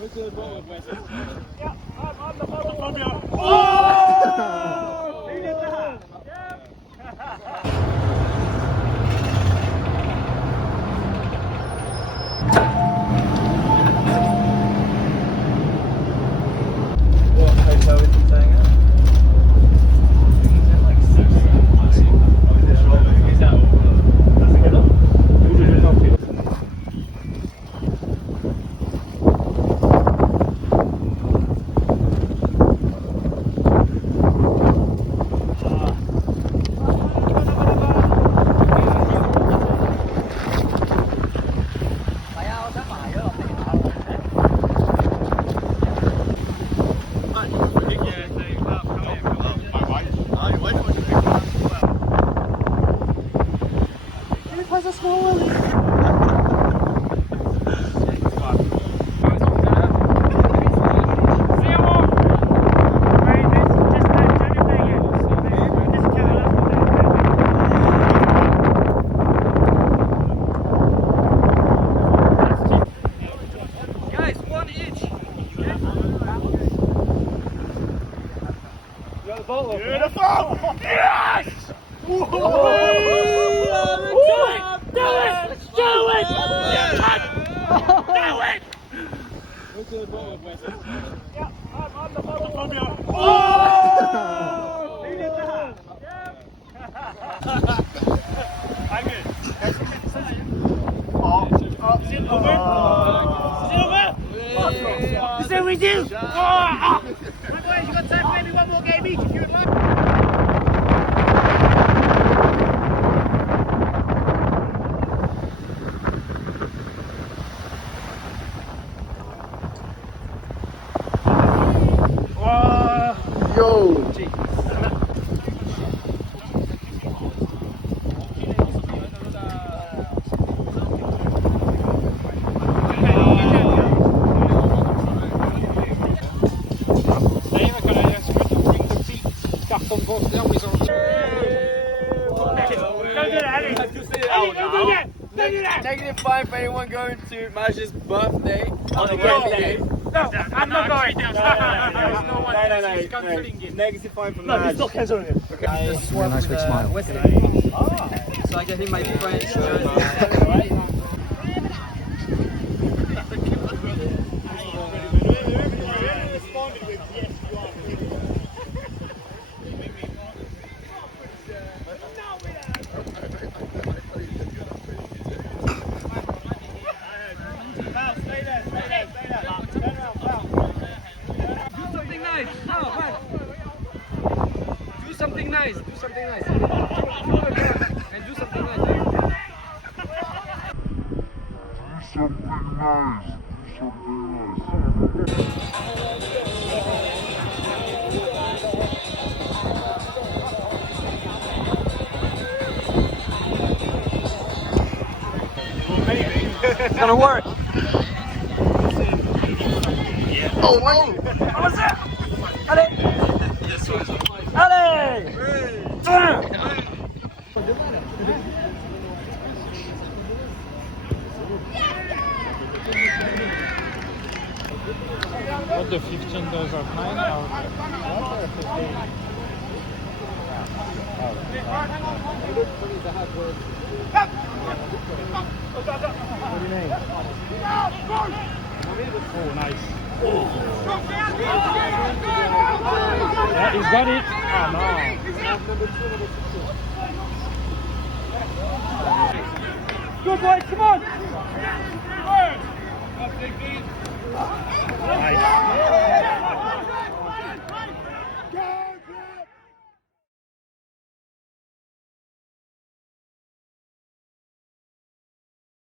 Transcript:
Yeah, I'm the bottom. Oh! Who did that? What hotel is he staying at? Is that all together? Beautiful! Yes! Do it! Do it! Do it! Do it! Yeah, I'm the bottom. Oh! Who did that? I'm good. Is it over? Is it over? Is that we do? Right, boys, you got time for maybe one more game each if you would like. Yo! Negative 5 for anyone going to Maj's birthday on a birthday. No, I'm not going. No. Negative 5 for Maj. He's not cancelling it. A nice big smile. So I gave him my French jersey. Do something nice. Do something nice. And do something nice. It's gonna work. Oh no! What's that? Allez! Allez! What the 15 goes of 9 or 15? What do you mean? Oh, nice. Yeah, he's got it. Oh, no. Good boys, come on! Nice.